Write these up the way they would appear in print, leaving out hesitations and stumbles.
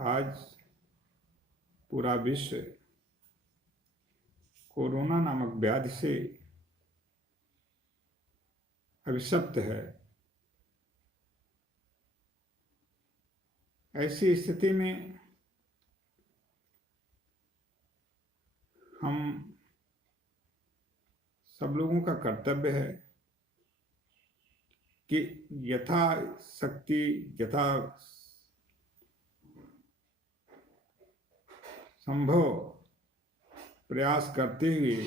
आज पूरा विश्व कोरोना नामक व्याधि से अभिशप्त है। ऐसी स्थिति में हम सब लोगों का कर्तव्य है कि यथाशक्ति यथा संभव प्रयास करते हुए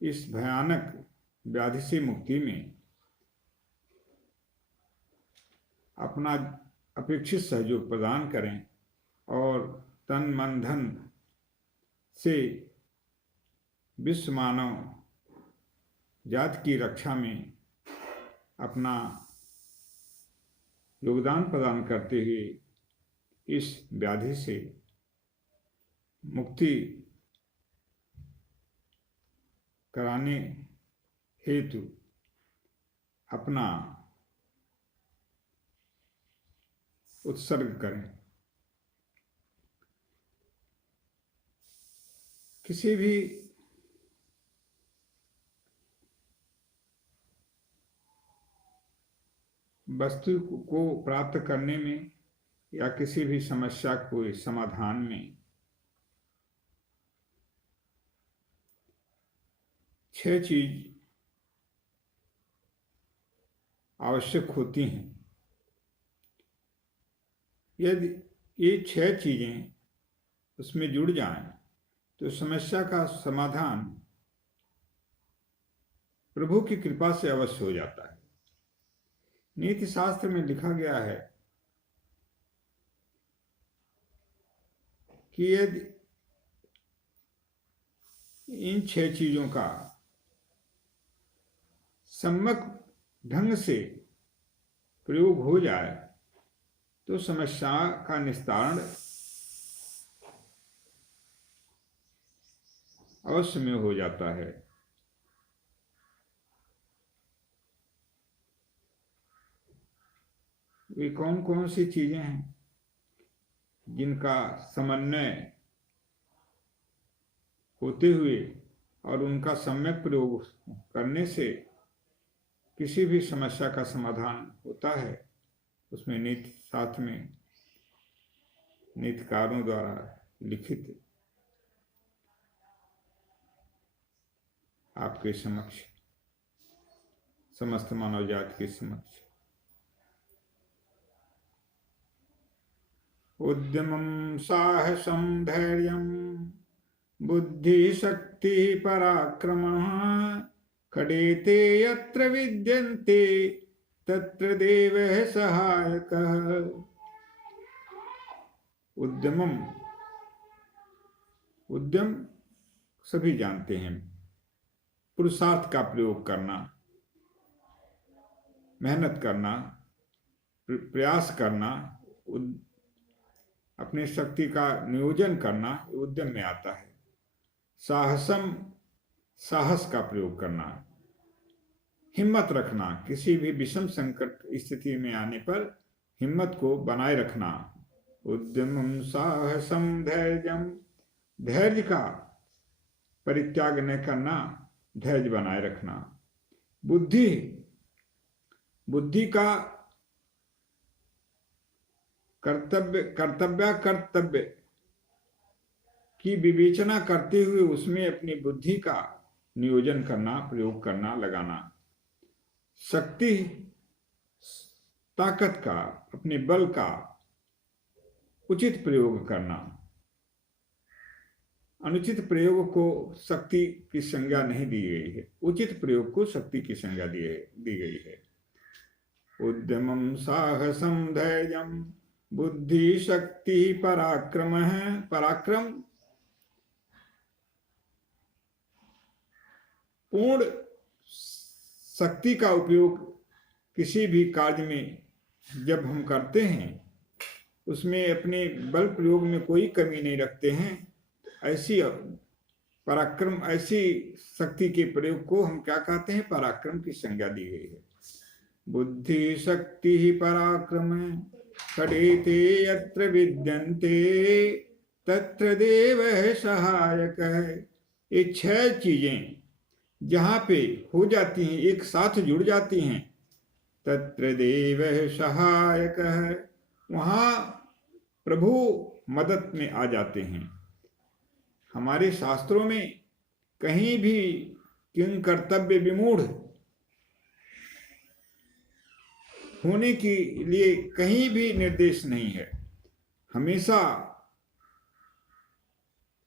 इस भयानक व्याधि से मुक्ति में अपना अपेक्षित सहयोग प्रदान करें और तन मन धन से विश्व मानव जाति की रक्षा में अपना योगदान प्रदान करते हुए इस व्याधि से मुक्ति कराने हेतु अपना उत्सर्ग करें। किसी भी वस्तु को प्राप्त करने में या किसी भी समस्या को समाधान में 6 चीज आवश्यक होती हैं। यदि ये 6 चीजें उसमें जुड़ जाएं तो समस्या का समाधान प्रभु की कृपा से अवश्य हो जाता है। नीति शास्त्र में लिखा गया है कि यदि इन 6 चीजों का सम्यक ढंग से प्रयोग हो जाए तो समस्या का निस्तारण अवश्य में हो जाता है। वे कौन कौन सी चीजें हैं जिनका समन्वय होते हुए और उनका सम्यक प्रयोग करने से किसी भी समस्या का समाधान होता है, उसमें नीति शास्त्र में नीतिकारों द्वारा लिखित आपके समक्ष, समस्त मानव जाति के समक्ष उद्यमं साहसं धैर्यं बुद्धि शक्ति पराक्रमः खडेते यत्र विद्यन्ते तत्र देवः सहायकः। उद्यम सभी जानते हैं, पुरुषार्थ का प्रयोग करना, मेहनत करना, प्रयास करना, अपनी शक्ति का नियोजन करना उद्यम में आता है। साहसम साहस का प्रयोग करना, हिम्मत रखना, किसी भी विषम संकट स्थिति में आने पर हिम्मत को बनाए रखना। उद्यमं साहसं धैर्यं, धैर्य का परित्याग न करना, धैर्य बनाए रखना। बुद्धि का कर्तव्य की विवेचना करते हुए उसमें अपनी बुद्धि का नियोजन करना, प्रयोग करना, लगाना। शक्ति ताकत का, अपने बल का उचित प्रयोग करना। अनुचित प्रयोग को शक्ति की संज्ञा नहीं दी गई है, उचित प्रयोग को शक्ति की संज्ञा दी गई है। उद्यमं साहसं धैर्यं बुद्धि शक्ति पराक्रमः, पराक्रम पूर्ण शक्ति का उपयोग किसी भी कार्य में जब हम करते हैं उसमें अपने बल प्रयोग में कोई कमी नहीं रखते हैं, ऐसी पराक्रम, ऐसी शक्ति के प्रयोग को हम क्या कहते हैं? पराक्रम की संज्ञा दी गई है। बुद्धि शक्ति ही पराक्रम है षडेते यत्र विद्यन्ते तत्र देवः सहायकः। ये 6 चीजें जहां पे हो जाती हैं, एक साथ जुड़ जाती हैं, तत्र देवः सहायकः, वहां प्रभु मदद में आ जाते हैं। हमारे शास्त्रों में कहीं भी किं कर्तव्य विमूढ़ होने के लिए कहीं भी निर्देश नहीं है। हमेशा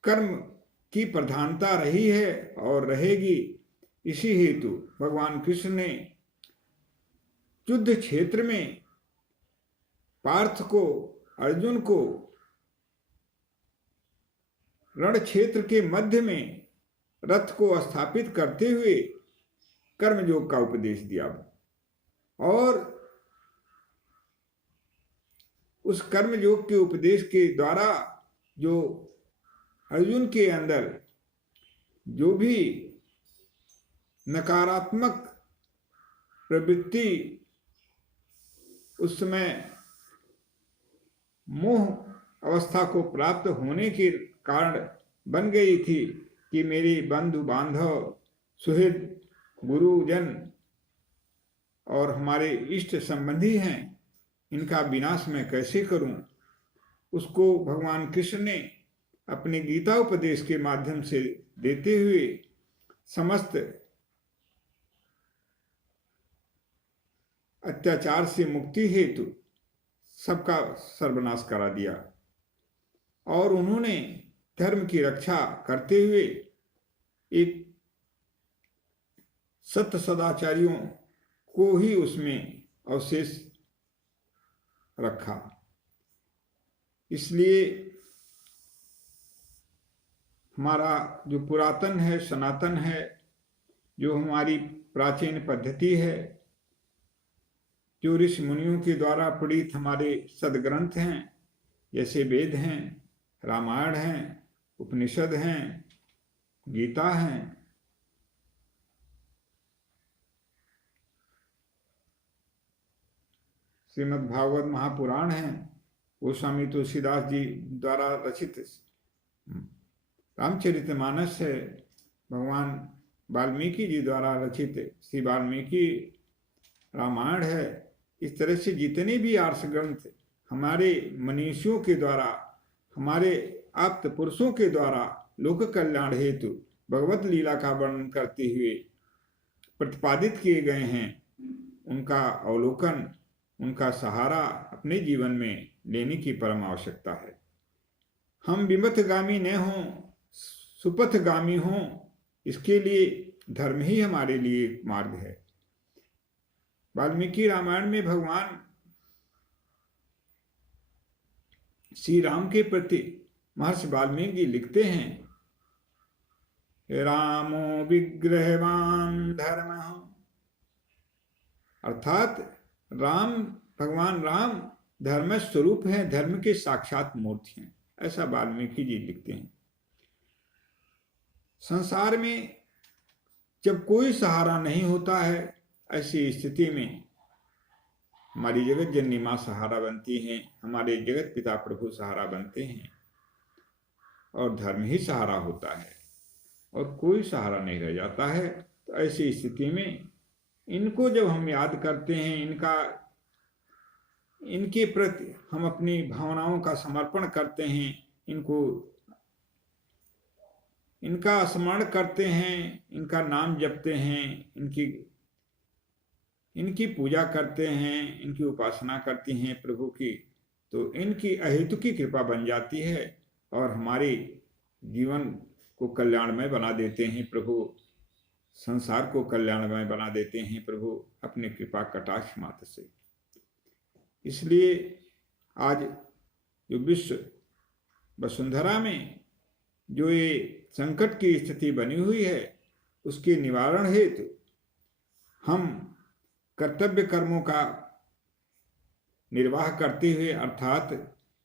कर्म की प्रधानता रही है और रहेगी। इसी हेतु भगवान कृष्ण ने युद्ध क्षेत्र में पार्थ को, अर्जुन को रण क्षेत्र के मध्य में रथ को स्थापित करते हुए कर्मयोग का उपदेश दिया और उस कर्मयोग के उपदेश के द्वारा जो अर्जुन के अंदर जो भी नकारात्मक प्रवृत्ति उस समय मोह अवस्था को प्राप्त होने के कारण बन गई थी कि मेरे बंधु बांधव, सुहृद, गुरुजन और हमारे इष्ट संबंधी हैं, इनका विनाश मैं कैसे करूं, उसको भगवान कृष्ण ने अपने गीता उपदेश के माध्यम से देते हुए समस्त अत्याचार से मुक्ति हेतु सबका सर्वनाश करा दिया और उन्होंने धर्म की रक्षा करते हुए एक सत्य सदाचारियों को ही उसमें अवशेष रखा। इसलिए हमारा जो पुरातन है, सनातन है, जो हमारी प्राचीन पद्धति है, जो ऋषि मुनियों के द्वारा प्रणीत हमारे सदग्रंथ हैं, जैसे वेद हैं, रामायण हैं, उपनिषद हैं, गीता हैं, श्रीमद् भागवत महापुराण हैं, गोस्वामी तुलसीदास जी द्वारा रचित रामचरितमानस है, भगवान वाल्मीकि जी द्वारा रचित श्री वाल्मीकि रामायण है। इस तरह से जितने भी आर्ष ग्रंथ हमारे मनीषियों के द्वारा, हमारे आप्त पुरुषों के द्वारा लोक कल्याण हेतु भगवत लीला का वर्णन करते हुए प्रतिपादित किए गए हैं, उनका अवलोकन, उनका सहारा अपने जीवन में लेने की परम आवश्यकता है। हम विमथगामी न हों, सुपथगामी हों, इसके लिए धर्म ही हमारे लिए मार्ग है। वाल्मीकि रामायण में भगवान श्री राम के प्रति महर्षि वाल्मीकि जी लिखते हैं, रामो विग्रहवान धर्म, अर्थात राम, भगवान राम धर्म स्वरूप हैं, धर्म के साक्षात मूर्ति हैं, ऐसा वाल्मीकि जी लिखते हैं। संसार में जब कोई सहारा नहीं होता है, ऐसी स्थिति में हमारी जगत जननी मां सहारा बनती हैं, हमारे जगत पिता प्रभु सहारा बनते हैं और धर्म ही सहारा होता है और कोई सहारा नहीं रह जाता है। तो ऐसी स्थिति में इनको जब हम याद करते हैं, इनके प्रति हम अपनी भावनाओं का समर्पण करते हैं, इनका स्मरण करते हैं, इनका नाम जपते हैं, इनकी पूजा करते हैं, इनकी उपासना करती हैं प्रभु की, तो इनकी अहेतु की कृपा बन जाती है और हमारे जीवन को कल्याणमय बना देते हैं प्रभु, संसार को कल्याणमय बना देते हैं प्रभु अपने कृपा कटाक्ष मात्र से। इसलिए आज जो विश्व वसुंधरा में जो ये संकट की स्थिति बनी हुई है, उसके निवारण हेतु हम कर्तव्य कर्मों का निर्वाह करते हुए, अर्थात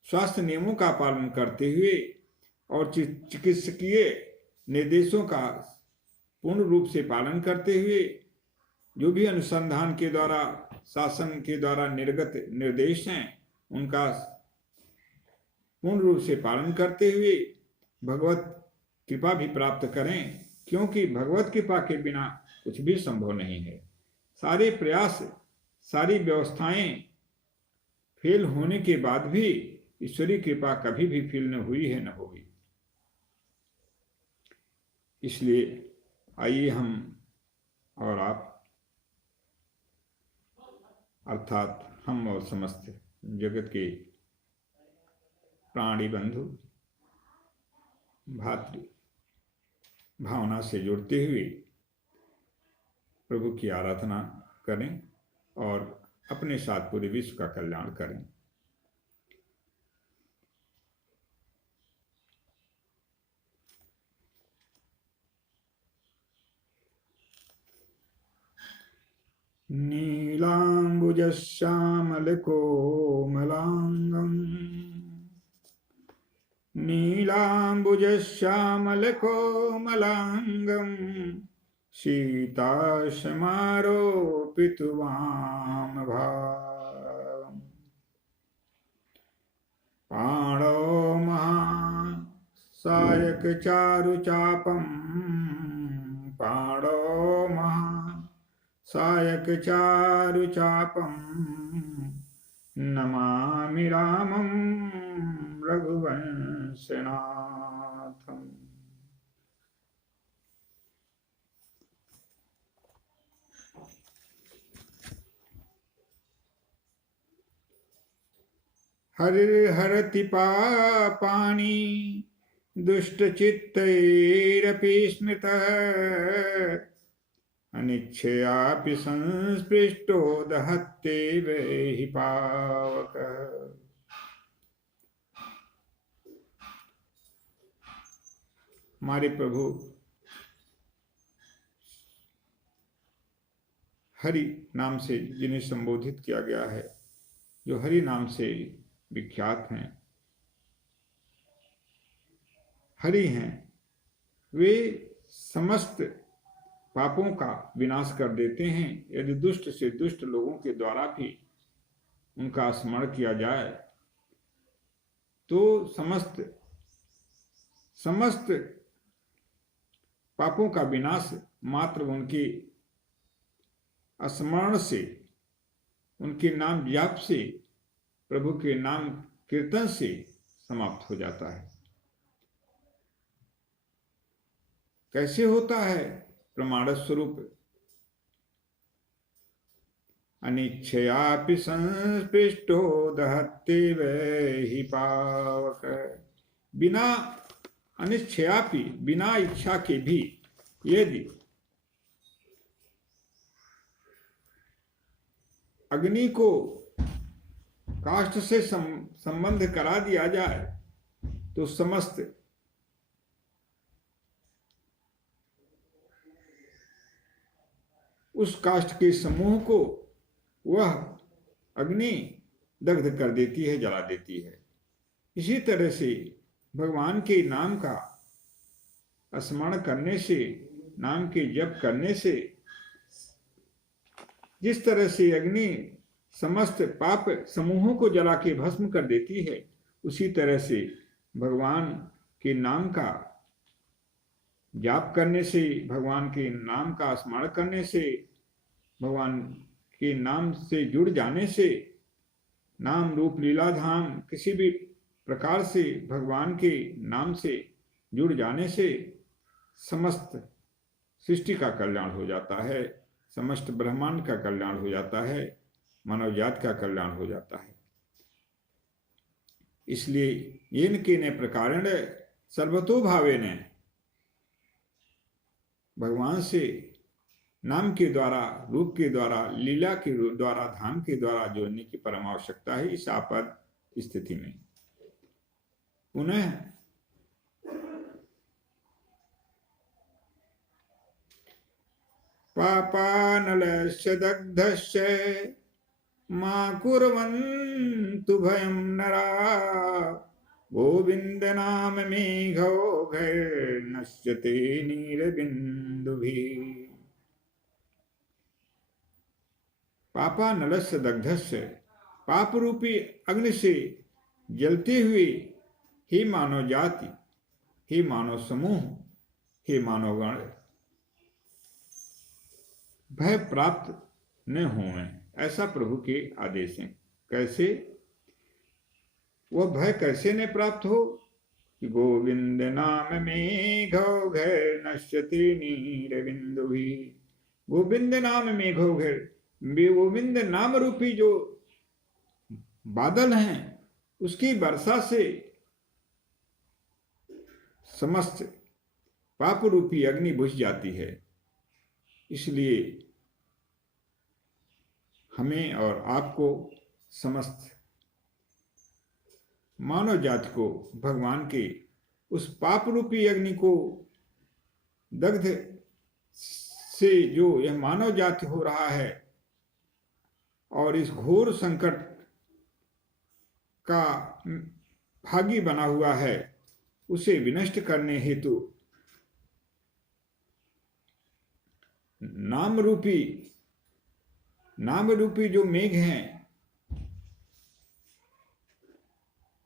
स्वास्थ्य नियमों का पालन करते हुए और चिकित्सकीय निर्देशों का पूर्ण रूप से पालन करते हुए, जो भी अनुसंधान के द्वारा, शासन के द्वारा निर्गत निर्देश हैं, उनका पूर्ण रूप से पालन करते हुए भगवत कृपा भी प्राप्त करें, क्योंकि भगवत कृपा के बिना कुछ भी संभव नहीं है। सारे प्रयास, सारी व्यवस्थाएं फेल होने के बाद भी ईश्वरीय कृपा कभी भी फेल न हुई है, न होगी। इसलिए आइए हम और आप, अर्थात हम और समस्त जगत के प्राणी बंधु भातृ भावना से जुड़ते हुए प्रभु की आराधना करें और अपने साथ पूरे विश्व का कल्याण करें। नीलाम्बुजश्यामलकोमलाङ्गम् नीलाम्बुजश्यामलकोमलाङ्गम् सीताशमारोपितवामभावम् पाणो महासायकचारुचापम् पाणो सायकचारुचापम् नमामि रामं रघुवंशनाथम्। हरिर्हरति पापानि दुष्टचित्तैरपि स्मृतः अनिच्छयापि संस्पृष्टो दहत्यैव हि पावकः। हमारे प्रभु हरि नाम से जिन्हें संबोधित किया गया है, जो हरि नाम से विख्यात हैं, हरि हैं, वे समस्त पापों का विनाश कर देते हैं। यदि दुष्ट से दुष्ट लोगों के द्वारा भी उनका स्मरण किया जाए तो समस्त पापों का विनाश मात्र उनके स्मरण से, उनके नाम जाप से, प्रभु के नाम कीर्तन से समाप्त हो जाता है। कैसे होता है? प्रमाण स्वरूप अनिच्छयापि संस्पृष्टो दहत्यैव हि पावक। बिना अनिच्छयापि, बिना इच्छा के भी यदि अग्नि को काष्ठ से संबंध करा दिया जाए तो समस्त उस काष्ठ के समूह को वह अग्नि दग्ध कर देती है, जला देती है। इसी तरह से भगवान के नाम का स्मरण करने से, नाम के जप करने से जिस तरह से अग्नि समस्त पाप समूहों को जला के भस्म कर देती है, उसी तरह से भगवान के नाम का जाप करने से, भगवान के नाम का स्मरण करने से, भगवान के नाम से जुड़ जाने से, नाम रूप लीला धाम किसी भी प्रकार से भगवान के नाम से जुड़ जाने से समस्त सृष्टि का कल्याण हो जाता है, समस्त ब्रह्मांड का कल्याण हो जाता है, मानव जात का कल्याण हो जाता है। इसलिए येन केन प्रकारेण सर्वतो भावेन, भगवान से नाम के द्वारा, रूप के द्वारा, लीला के द्वारा, धाम के द्वारा जोड़ने की परम आवश्यकता है इस आपात स्थिति में। पुनः पापानलस्य दग्धस्य मा कुर्वन्तु भयं नरा गोविंद नाम मेघौघैर्नश्यते नीरबिन्दुभिः। पापानलस्य दग्धस्य, पाप रूपी अग्नि से जलते हुए हे मानव जाति, हे मानव समूह, हे मानवगण, भय प्राप्त न होवें, ऐसा प्रभु के आदेश हैं। कैसे? वह भय कैसे न प्राप्त हो? गोविंद नाम में घौघर नश्यति नीरबिंदु भी। गोविंद नाम में घौघर, गोविंद नाम रूपी जो बादल हैं उसकी वर्षा से समस्त पाप रूपी अग्नि बुझ जाती है। इसलिए हमें और आपको, समस्त मानव जाति को भगवान के उस पाप रूपी अग्नि को दग्ध से जो यह मानव जाति हो रहा है और इस घोर संकट का भागी बना हुआ है, उसे विनष्ट करने हेतु नाम रूपी जो मेघ हैं,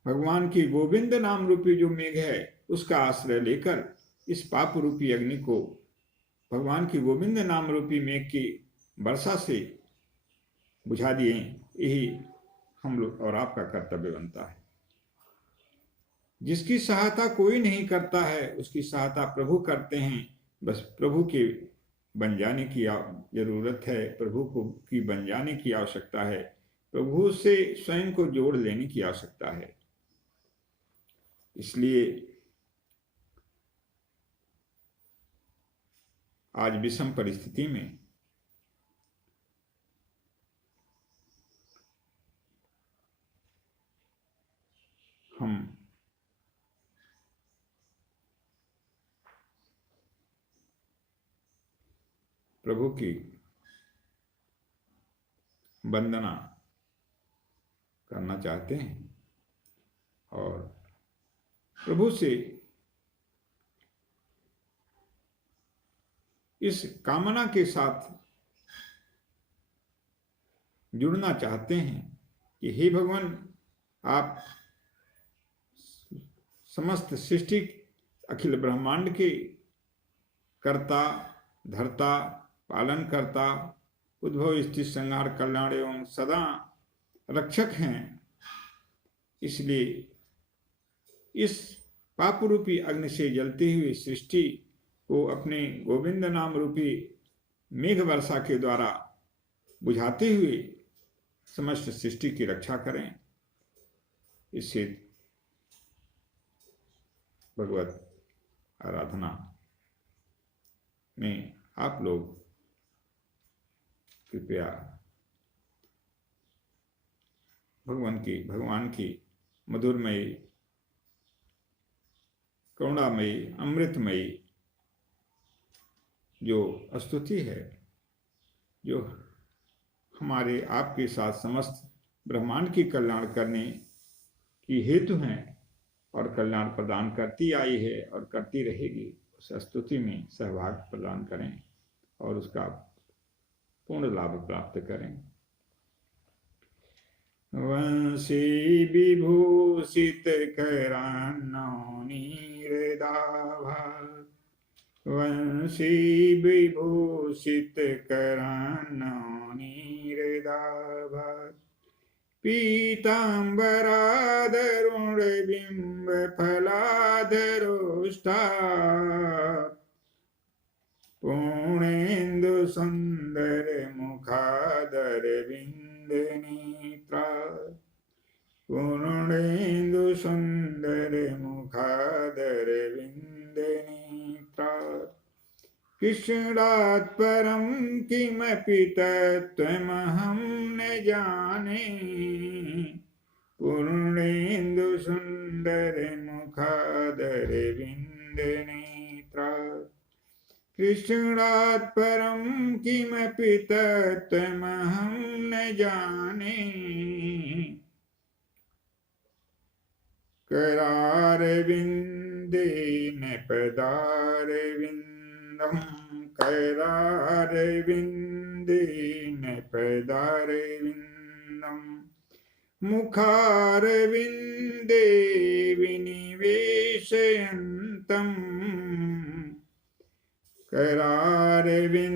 भगवान की गोविंद नाम रूपी जो मेघ है उसका आश्रय लेकर इस पाप रूपी अग्नि को भगवान की गोविंद नाम रूपी मेघ की वर्षा से बुझा दिए। यही हम लोग और आपका कर्तव्य बनता है। जिसकी सहायता कोई नहीं करता है उसकी सहायता प्रभु करते हैं। बस प्रभु के बन जाने की जरूरत है, प्रभु को की बन जाने की आवश्यकता है, प्रभु से स्वयं को जोड़ लेने की आवश्यकता है। इसलिए आज विषम परिस्थिति में हम प्रभु की वंदना करना चाहते हैं और प्रभु से इस कामना के साथ जुड़ना चाहते हैं कि हे भगवान, आप समस्त सृष्टि अखिल ब्रह्मांड के कर्ता, धर्ता, पालन करता, उद्भव स्थिति संहार कल्याण एवं सदा रक्षक हैं। इसलिए इस पाप रूपी अग्नि से जलती हुई सृष्टि को अपने गोविंद नाम रूपी मेघ वर्षा के द्वारा बुझाते हुए समस्त सृष्टि की रक्षा करें। इससे भगवत आराधना में आप लोग कृपया भगवान की मधुरमयी, करुणामयी, अमृतमयी जो स्तुति है, जो हमारे आपके साथ समस्त ब्रह्मांड की कल्याण करने की हेतु हैं और कल्याण प्रदान करती आई है और करती रहेगी, उस स्तुति में सहभाग प्रदान करें और उसका पूर्ण लाभ प्राप्त करें। वंशी विभूषित करान्नो नीरदाभा, वंशी विभूषित करान्नो नीरदाभा, पीताम्बराधरुणबिम्ब फलाधरोष्ठा, पूर्णेन्दु सुंदर मुखाधर बिंदनेत्रा, पूर्णेन्दु सुंदर मुखाधर बिंदनेत्रा, कृष्णात् परं किमपि तत्त्वमहं न जाने, पूर्णेन्दु सुंदर मुखाधर बिंदनेत्रा, कृष्णात् परं किमपि तत्त्वमहं न जाने, करारविन्देन पदारविन्दं, करारविन्देन पदारविन्दं, मुखारविन्दे विनिवेशयन्तम् करारविन्देन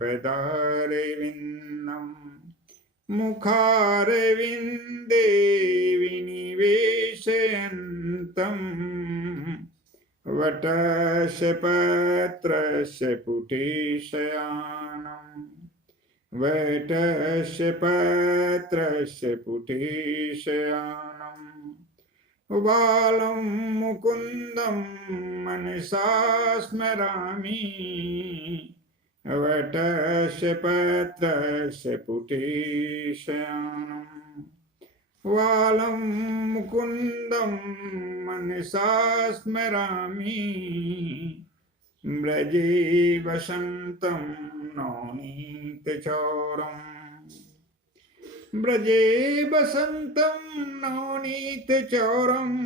पदारविन्दम् मुखारविन्दे विनिवेशयन्तम् वटस्य पत्रस्य पुटे शयानम् वटस्य पत्रस्य पुटे शयानम् बालं मुकुन्दं मनसा स्मरामि वटस्य पत्रस्य पुटे शयानम् बालं मुकुन्दं मनसा स्मरामि व्रजे वसन्तं नवनीतचौरम् व्रजे वसन्तं नवनीतचौरम्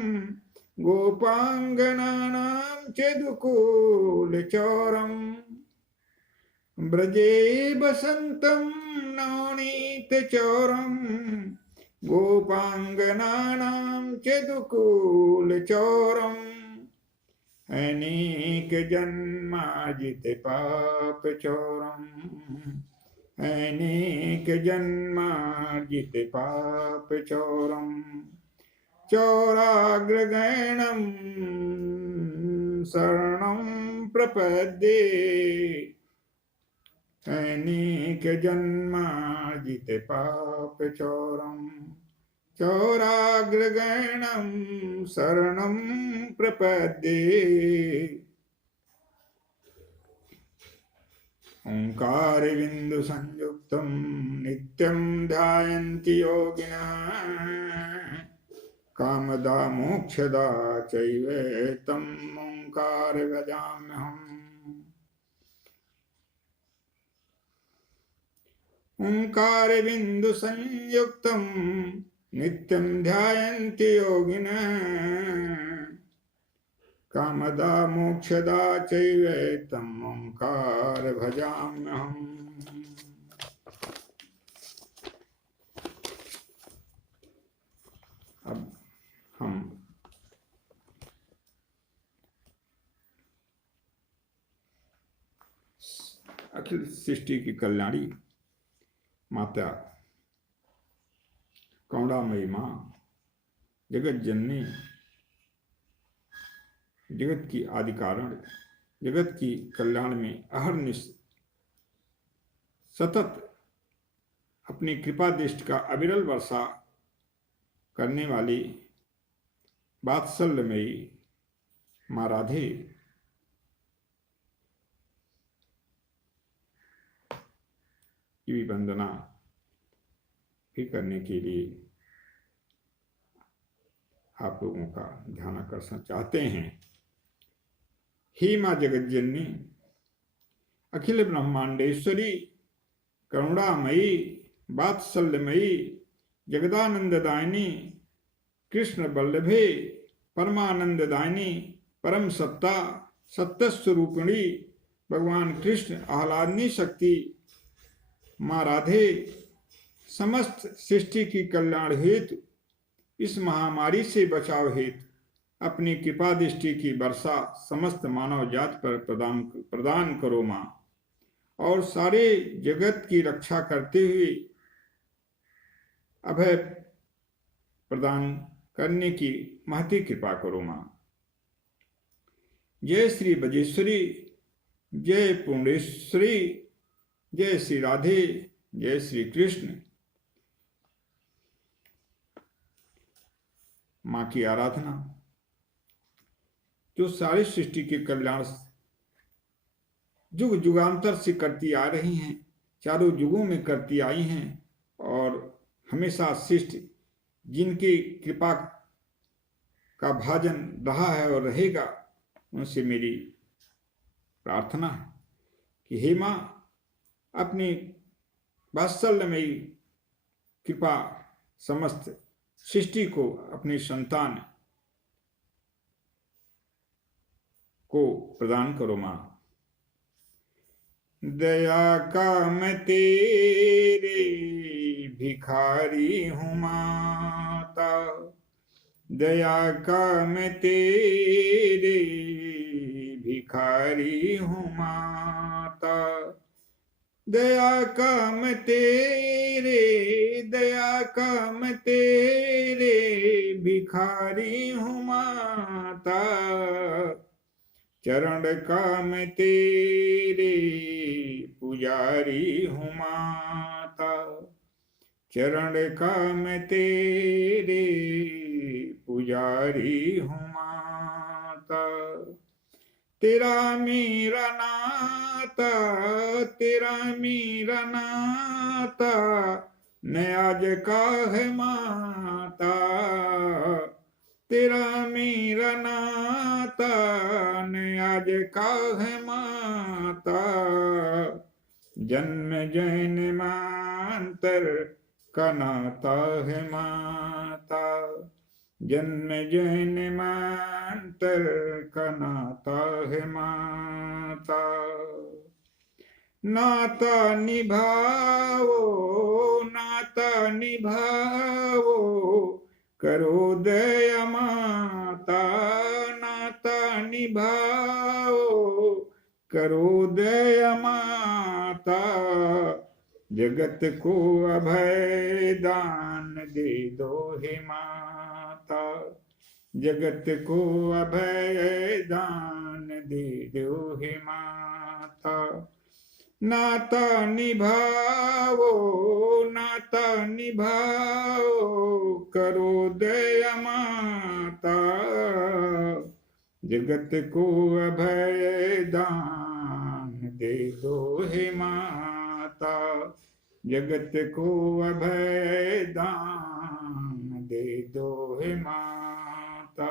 गोपाङ्गनानां च दुकूलचौरम् व्रजे वसन्तं नवनीतचौरम् गोपाङ्गनानां च दुकूलचौरम् अनेकजन्मार्जित पापचौरम् अनेकजन्मार्जित पापचौरम् चौराग्रगणं शरणं प्रपद्ये अनेकजन्मार्जित पापचौरम् चौराग्रगणं शरणं प्रपद्ये ओंकारबिंदु संयुक्तं नित्यं ध्यायन्ति योगिनः कामदा मोक्षदा चैव तम् ओंकार भजाम्यहम् ओंकारबिंदु संयुक्तं नित्यं ध्यायन्ति योगिनः कामदा मोक्षदा चैव तम् ओंकार भजाम्यहम्। अब हम अखिल सृष्टि की कल्याणी माता करुणामयी माँ जगत जननी जगत की आदि कारण जगत की कल्याण में अहर्निश सतत अपनी कृपा दृष्टि का अविरल वर्षा करने वाली वात्सल्यमयी माँ राधे की भी वंदना भी करने के लिए आप लोगों का ध्यान आकर्षण चाहते हैं। हे माँ जगत जननी अखिल ब्रह्मांडेश्वरी करुणामयी वात्सल्यमयी जगदानंददायिनी कृष्ण वल्लभे परमानंददायिनी परम सत्ता सत्य स्वरूपिणी भगवान कृष्ण आह्लादनी शक्ति माँ राधे समस्त सृष्टि की कल्याण हेतु इस महामारी से बचाव हेतु अपनी कृपा दृष्टि की वर्षा समस्त मानव जाति पर प्रदान करो माँ और सारे जगत की रक्षा करते हुए अभय प्रदान करने की महती कृपा करो माँ। जय श्री बजेश्वरी जय पूर्णेश्वरी जय श्री राधे जय श्री कृष्ण। माँ की आराधना जो सारी सृष्टि के कल्याण युग युगांतर से करती आ रही हैं, चारों युगों में करती आई हैं और हमेशा शिष्ट जिनकी कृपा का भाजन रहा है और रहेगा, उनसे मेरी प्रार्थना है कि हे माँ अपनी वात्सल्यमयी कृपा समस्त सृष्टि को अपनी संतान को प्रदान करो माँ। दया का मैं तेरे भिखारी हूँ माता, दया का मैं तेरे भिखारी हूँ माता, दया का मैं तेरे, दया का मैं तेरे भिखारी हूँ माता, चरण का मैं तेरे पुजारी हूँ माता, चरण का मैं तेरे पुजारी हूँ माता, तेरा मेरा नाता, तेरा मेरा नाता न आज का है माता, तेरा मेरा नाता न आज का है माता, जन्म जन्मांतर का नाता है माता, जन्म जन्मांतर का नाता है माता, नाता निभाओ, नाता निभाओ, करो दया माता, नाता निभाओ, करो दया माता, जगत को अभय दान दे दो हे माता, जगत को अभय दान दे दो हे माता, नाता निभाओ, नाता निभाओ, करो दया माता, जगत को अभय दान दे दो हे माता, जगत को अभय दान दे दो हे माता।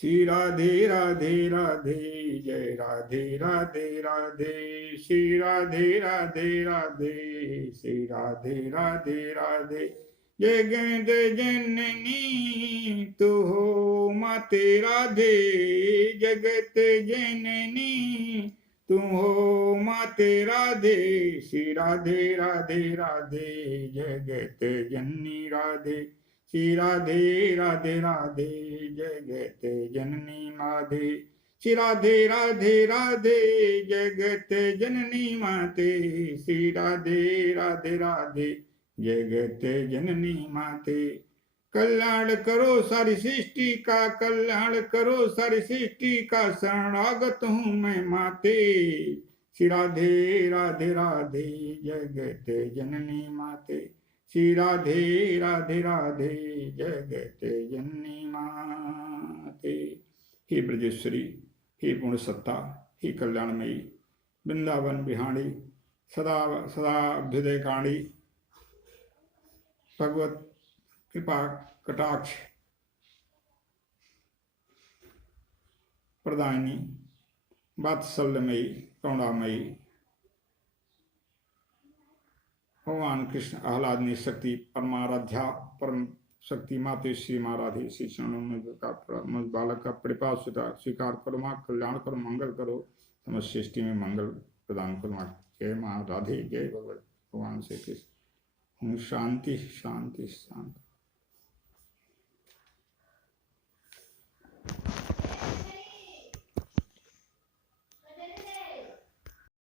श्री राधे राधे राधे, जय राधे राधे राधे, श्री राधे राधे राधे, श्री राधे राधे राधे, जगत जननी तू हो माते राधे, जगत जननी तू हो माते राधे, श्री राधे राधे राधे, जगत जननी राधे, श्री राधे राधे राधे, जगत जननी माधे, श्री राधे राधे राधे, जगत जननी माते, श्री राधे राधे राधे, जगत जननी माते, कल्याण करो सारी सृष्टि का, कल्याण करो सारी सृष्टि का, शरणागत हूँ मैं माते, श्री राधे राधे राधे, जगत जननी माते, श्री राधे राधे राधे, जगत जननी माते। हे ब्रजेश्वरी, हे पूर्ण सत्ता, हे कल्याणमयी, वृंदावन बिहारी, सदा सदा अभ्युदय काणी, भगवत कृपा कटाक्ष प्रदायिनी, वात्सल्यमयी, करुणामयी, भगवान कृष्ण आह्लादनी शक्ति परमाराध्या परम शक्ति माते श्री महाराधे, श्री चरणों बालक का परिपाल स्वीकार करो माँ, कल्याण करो, मंगल करो, समस्त सृष्टि में मंगल प्रदान करो माँ। जय माँ राधे, जय भगवान श्री कृष्ण। शांति शांति शांति।